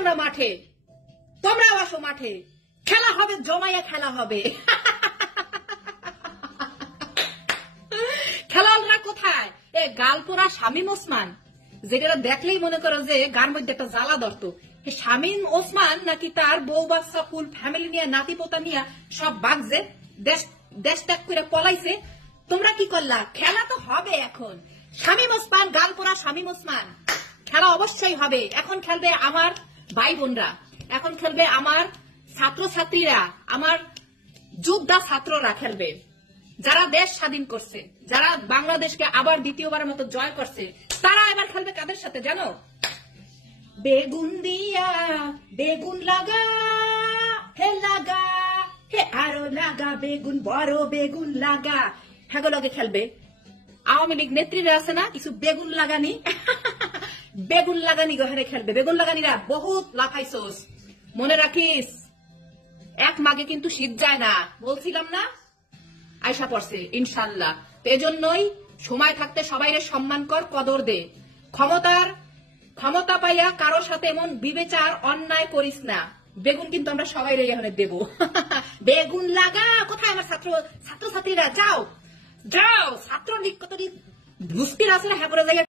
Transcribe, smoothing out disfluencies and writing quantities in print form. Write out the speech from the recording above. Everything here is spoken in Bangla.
আমরা মাঠে, তোমরাও আসো মাঠে, খেলা হবে, জমাইয়া খেলা হবে। খেলোয়াড়রা কোথায়? এ গালপোড়া শামীম ওসমান, যেটা দেখলেই মনে করো যে গার মধ্যে একটা জ্বালা ধরতো। শামীম ওসমান নাকি তার বউ বাচ্চা ফুল ফ্যামিলি নিয়ে, নাতি পোতা নিয়ে সব বাগছে, দেশ ত্যাগ করে পলাইছে। তোমরা কি করলা? খেলা তো হবে এখন। শামীম ওসমান, গালপোড়া শামীম ওসমান, খেলা অবশ্যই হবে। এখন খেলবে আমার ভাই বোনরা, এখন খেলবে আমার ছাত্র ছাত্রীরা, আমার যোদ্ধা ছাত্ররা খেলবে, যারা দেশ স্বাধীন করছে, যারা বাংলাদেশকে আবার দ্বিতীয়বারের মতো জয় করছে, তারা এবার খেলবে কাদের সাথে জানো? বেগুন দিয়া বেগুন লাগা, হে লাগা, হে আরো লাগা, বেগুন বড় বেগুন লাগা, হ্যাগোলগে খেলবে। আওয়ামী লীগ নেত্রীরা আছে না কিছু বেগুন লাগানি, বেগুন লাগানি গহরে খেলবে। বেগুন লাগানিরা বহুত লাফাইছোস, মনে রাখিস, এক মাগে কিন্তু শীত যায় না, বলছিলাম না? আয়সা পড়ছে ইনশাল্লাহ। এজন্যই সময় থাকতে সবাইরে সম্মান কর, কদর দে। ক্ষমতা পাইয়া কারোর সাথে এমন বিবেচার অন্যায় করিস না। বেগুন কিন্তু আমরা সবাই এখানে দেবো। বেগুন লাগা। কোথায় আমার ছাত্রছাত্রীরা? যাও যাও, ছাত্র লীগ কত মুস্কিল আছে না, হ্যাঁ করে